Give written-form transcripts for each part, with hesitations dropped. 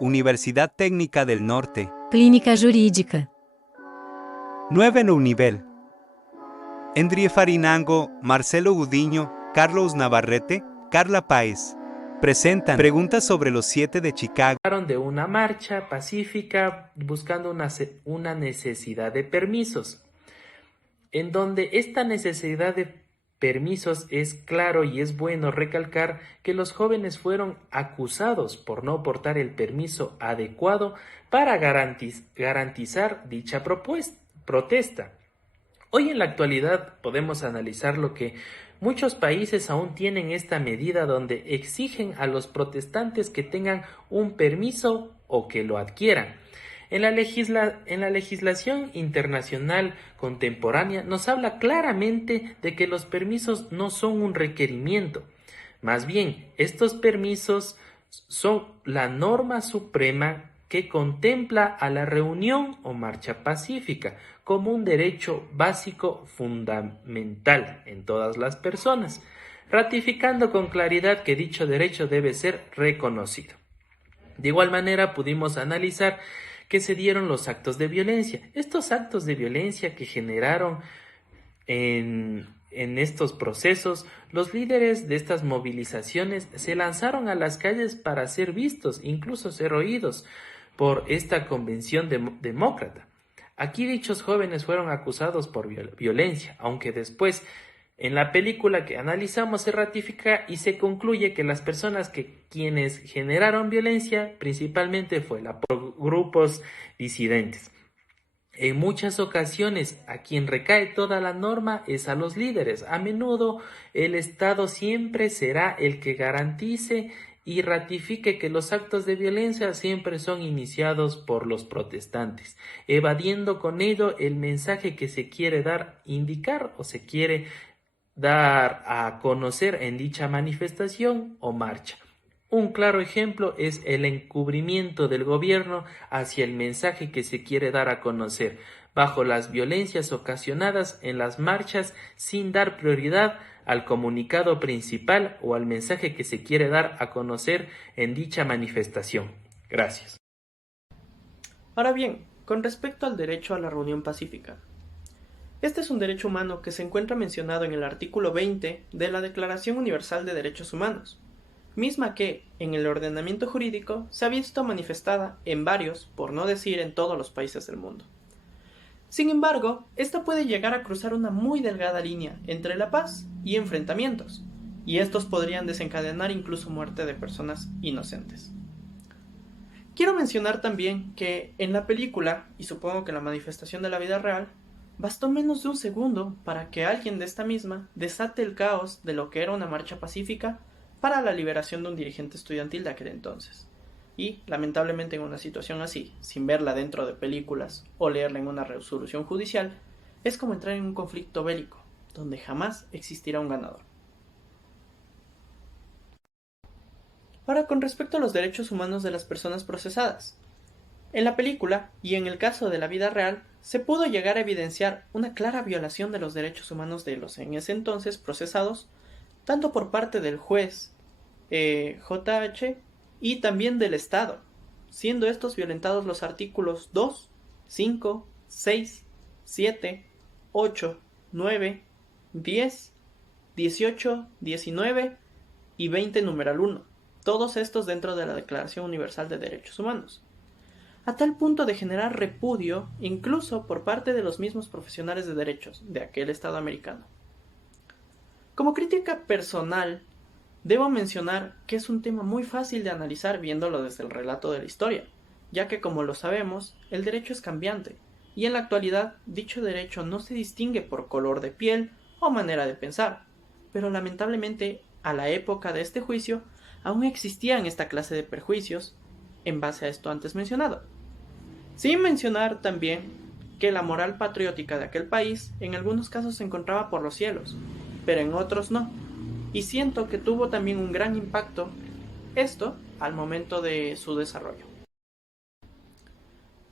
Universidad Técnica del Norte. Clínica Jurídica. 9 no Univel. Endrie Farinango, Marcelo Gudiño, Carlos Navarrete, Carla Páez. Presentan preguntas sobre los 7 de Chicago. De una marcha pacífica buscando una necesidad de permisos, en donde esta necesidad de permisos es claro y es bueno recalcar que los jóvenes fueron acusados por no portar el permiso adecuado para garantizar dicha protesta. Hoy en la actualidad podemos analizar lo que muchos países aún tienen esta medida donde exigen a los protestantes que tengan un permiso o que lo adquieran. En la legislación internacional contemporánea nos habla claramente de que los permisos no son un requerimiento. Más bien, estos permisos son la norma suprema que contempla a la reunión o marcha pacífica como un derecho básico fundamental en todas las personas, ratificando con claridad que dicho derecho debe ser reconocido. De igual manera, pudimos analizar que se dieron los actos de violencia. Estos actos de violencia que generaron en estos procesos, los líderes de estas movilizaciones se lanzaron a las calles para ser vistos, incluso ser oídos por esta convención demócrata. Aquí dichos jóvenes fueron acusados por violencia, aunque después en la película que analizamos se ratifica y se concluye que las personas quienes generaron violencia principalmente fue por grupos disidentes. En muchas ocasiones a quien recae toda la norma es a los líderes. A menudo el Estado siempre será el que garantice y ratifique que los actos de violencia siempre son iniciados por los protestantes, evadiendo con ello el mensaje que se quiere indicar o se quiere dar a conocer en dicha manifestación o marcha. Un claro ejemplo es el encubrimiento del gobierno hacia el mensaje que se quiere dar a conocer, bajo las violencias ocasionadas en las marchas sin dar prioridad al comunicado principal o al mensaje que se quiere dar a conocer en dicha manifestación. Gracias. Ahora bien, con respecto al derecho a la reunión pacífica. Este es un derecho humano que se encuentra mencionado en el artículo 20 de la Declaración Universal de Derechos Humanos, misma que, en el ordenamiento jurídico, se ha visto manifestada en varios, por no decir en todos los países del mundo. Sin embargo, esta puede llegar a cruzar una muy delgada línea entre la paz y enfrentamientos, y estos podrían desencadenar incluso muerte de personas inocentes. Quiero mencionar también que en la película, y supongo que en la manifestación de la vida real, bastó menos de un segundo para que alguien de esta misma desate el caos de lo que era una marcha pacífica para la liberación de un dirigente estudiantil de aquel entonces. Y, lamentablemente en una situación así, sin verla dentro de películas o leerla en una resolución judicial, es como entrar en un conflicto bélico, donde jamás existirá un ganador. Ahora, con respecto a los derechos humanos de las personas procesadas. En la película, y en el caso de la vida real, se pudo llegar a evidenciar una clara violación de los derechos humanos de los en ese entonces procesados, tanto por parte del juez JH y también del Estado, siendo estos violentados los artículos 2, 5, 6, 7, 8, 9, 10, 18, 19 y 20 numeral 1, todos estos dentro de la Declaración Universal de Derechos Humanos, a tal punto de generar repudio incluso por parte de los mismos profesionales de derechos de aquel Estado americano. Como crítica personal, debo mencionar que es un tema muy fácil de analizar viéndolo desde el relato de la historia, ya que como lo sabemos, el derecho es cambiante, y en la actualidad dicho derecho no se distingue por color de piel o manera de pensar, pero lamentablemente a la época de este juicio aún existían esta clase de perjuicios en base a esto antes mencionado. Sin mencionar también que la moral patriótica de aquel país en algunos casos se encontraba por los cielos, pero en otros no, y siento que tuvo también un gran impacto esto al momento de su desarrollo.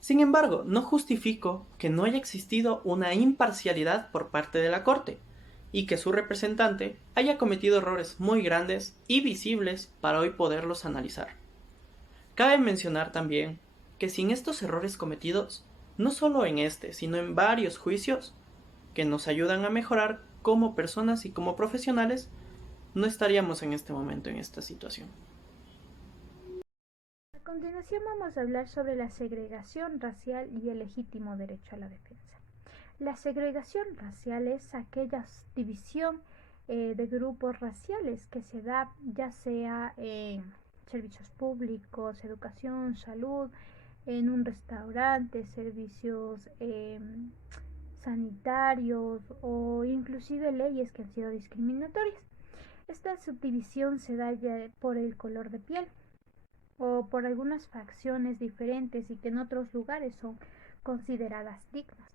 Sin embargo, no justifico que no haya existido una imparcialidad por parte de la Corte, y que su representante haya cometido errores muy grandes y visibles para hoy poderlos analizar. Cabe mencionar también que sin estos errores cometidos, no solo en este, sino en varios juicios que nos ayudan a mejorar como personas y como profesionales, no estaríamos en este momento en esta situación. A continuación vamos a hablar sobre la segregación racial y el legítimo derecho a la defensa. La segregación racial es aquella división de grupos raciales que se da ya sea en servicios públicos, educación, salud, en un restaurante, servicios sanitarios o inclusive leyes que han sido discriminatorias. Esta subdivisión se da ya por el color de piel o por algunas facciones diferentes y que en otros lugares son consideradas dignas.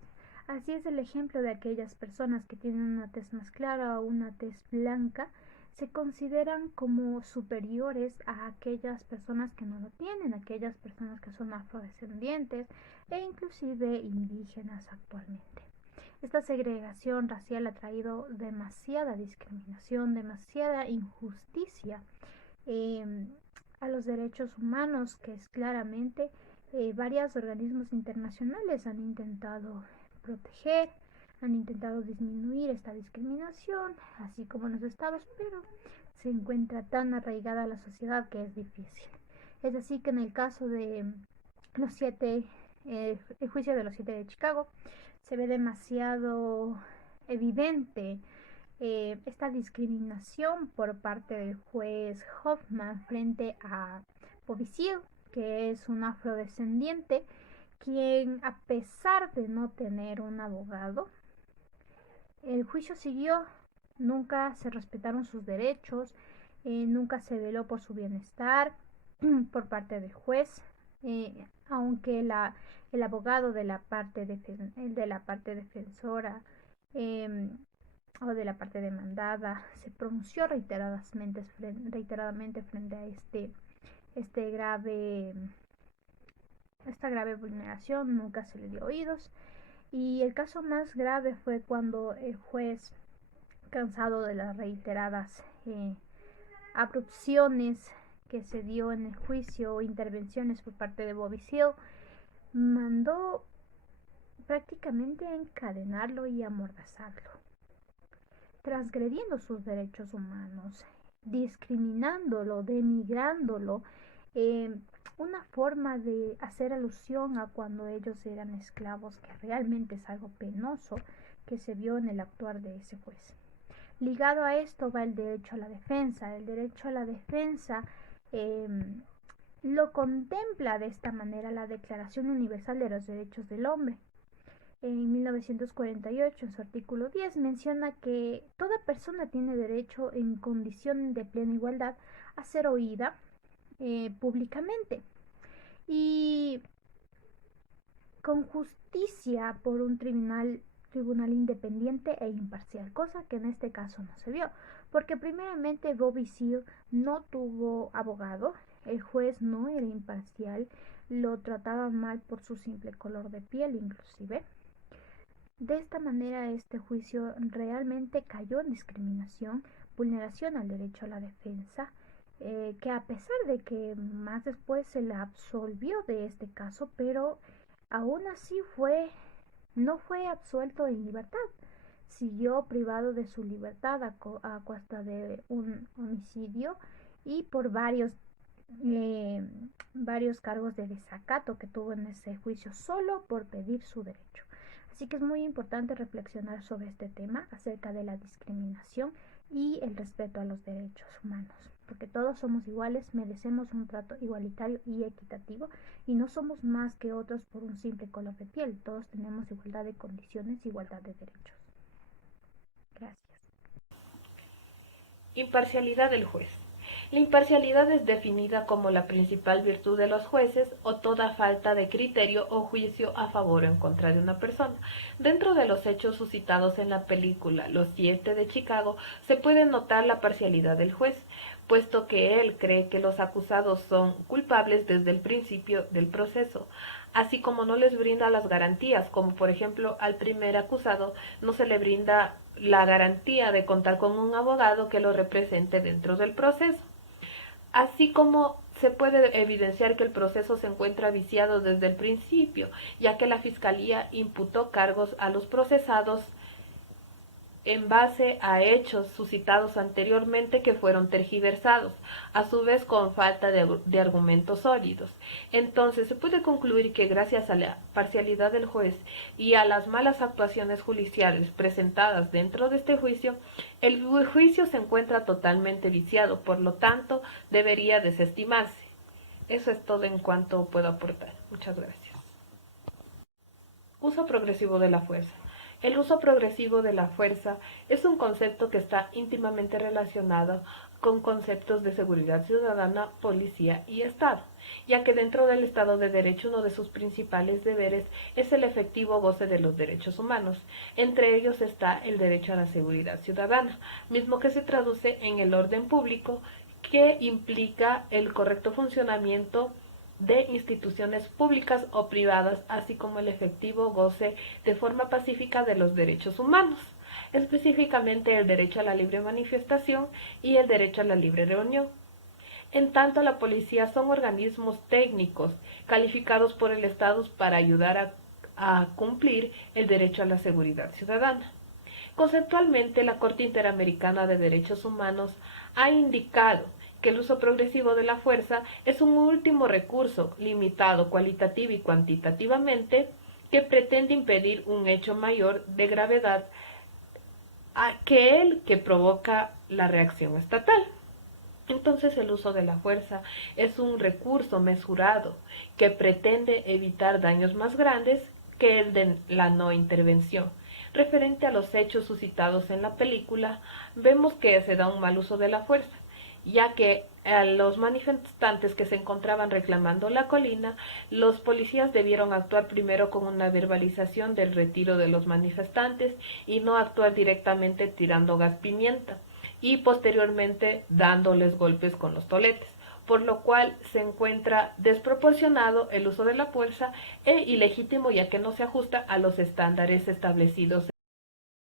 Así es el ejemplo de aquellas personas que tienen una tez más clara o una tez blanca, se consideran como superiores a aquellas personas que no lo tienen, aquellas personas que son afrodescendientes e inclusive indígenas actualmente. Esta segregación racial ha traído demasiada discriminación, demasiada injusticia a los derechos humanos, que es claramente varios organismos internacionales han intentado proteger, han intentado disminuir esta discriminación, así como en los estados, pero se encuentra tan arraigada a la sociedad que es difícil. Es así que en el caso de el juicio de los 7 de Chicago, se ve demasiado evidente esta discriminación por parte del juez Hoffman frente a Bobby Seale, que es un afrodescendiente, quien, a pesar de no tener un abogado, el juicio siguió, nunca se respetaron sus derechos, nunca se veló por su bienestar por parte del juez, aunque el abogado de la parte defensora o de la parte demandada se pronunció reiteradamente frente a esta grave vulneración, nunca se le dio oídos. Y el caso más grave fue cuando el juez, cansado de las reiteradas abrupciones que se dio en el juicio o intervenciones por parte de Bobby Seale, mandó prácticamente a encadenarlo y amordazarlo, transgrediendo sus derechos humanos, discriminándolo, denigrándolo, una forma de hacer alusión a cuando ellos eran esclavos, que realmente es algo penoso que se vio en el actuar de ese juez. Ligado a esto va el derecho a la defensa. El derecho a la defensa lo contempla de esta manera la Declaración Universal de los Derechos del Hombre. En 1948, en su artículo 10, menciona que toda persona tiene derecho, en condición de plena igualdad, a ser oída públicamente y con justicia por un tribunal independiente e imparcial, cosa que en este caso no se vio, porque primeramente Bobby Seale no tuvo abogado, el juez no era imparcial, lo trataba mal por su simple color de piel inclusive. De esta manera este juicio realmente cayó en discriminación, vulneración al derecho a la defensa, que a pesar de que más después se le absolvió de este caso, pero aún así no fue absuelto en libertad. Siguió privado de su libertad a costa de un homicidio y por varios cargos de desacato que tuvo en ese juicio solo por pedir su derecho. Así que es muy importante reflexionar sobre este tema acerca de la discriminación y el respeto a los derechos humanos, porque todos somos iguales, merecemos un trato igualitario y equitativo y no somos más que otros por un simple color de piel. Todos tenemos igualdad de condiciones, igualdad de derechos. Gracias. Imparcialidad del juez. La imparcialidad es definida como la principal virtud de los jueces o toda falta de criterio o juicio a favor o en contra de una persona. Dentro de los hechos suscitados en la película Los 7 de Chicago se puede notar la parcialidad del juez, puesto que él cree que los acusados son culpables desde el principio del proceso, así como no les brinda las garantías, como por ejemplo al primer acusado no se le brinda la garantía de contar con un abogado que lo represente dentro del proceso. Así como se puede evidenciar que el proceso se encuentra viciado desde el principio, ya que la Fiscalía imputó cargos a los procesados en base a hechos suscitados anteriormente que fueron tergiversados, a su vez con falta de argumentos sólidos. Entonces se puede concluir que gracias a la parcialidad del juez y a las malas actuaciones judiciales presentadas dentro de este juicio, el juicio se encuentra totalmente viciado, por lo tanto debería desestimarse. Eso es todo en cuanto puedo aportar. Muchas gracias. Uso progresivo de la fuerza. El uso progresivo de la fuerza es un concepto que está íntimamente relacionado con conceptos de seguridad ciudadana, policía y Estado, ya que dentro del Estado de Derecho uno de sus principales deberes es el efectivo goce de los derechos humanos. Entre ellos está el derecho a la seguridad ciudadana, mismo que se traduce en el orden público, que implica el correcto funcionamiento de instituciones públicas o privadas, así como el efectivo goce de forma pacífica de los derechos humanos, específicamente el derecho a la libre manifestación y el derecho a la libre reunión. En tanto, la policía son organismos técnicos calificados por el Estado para ayudar a cumplir el derecho a la seguridad ciudadana. Conceptualmente, la Corte Interamericana de Derechos Humanos ha indicado que el uso progresivo de la fuerza es un último recurso, limitado cualitativa y cuantitativamente, que pretende impedir un hecho mayor de gravedad que el que provoca la reacción estatal. Entonces el uso de la fuerza es un recurso mesurado que pretende evitar daños más grandes que el de la no intervención. Referente a los hechos suscitados en la película, vemos que se da un mal uso de la fuerza, ya que a los manifestantes que se encontraban reclamando la colina, los policías debieron actuar primero con una verbalización del retiro de los manifestantes y no actuar directamente tirando gas pimienta y posteriormente dándoles golpes con los toletes, por lo cual se encuentra desproporcionado el uso de la fuerza e ilegítimo, ya que no se ajusta a los estándares establecidos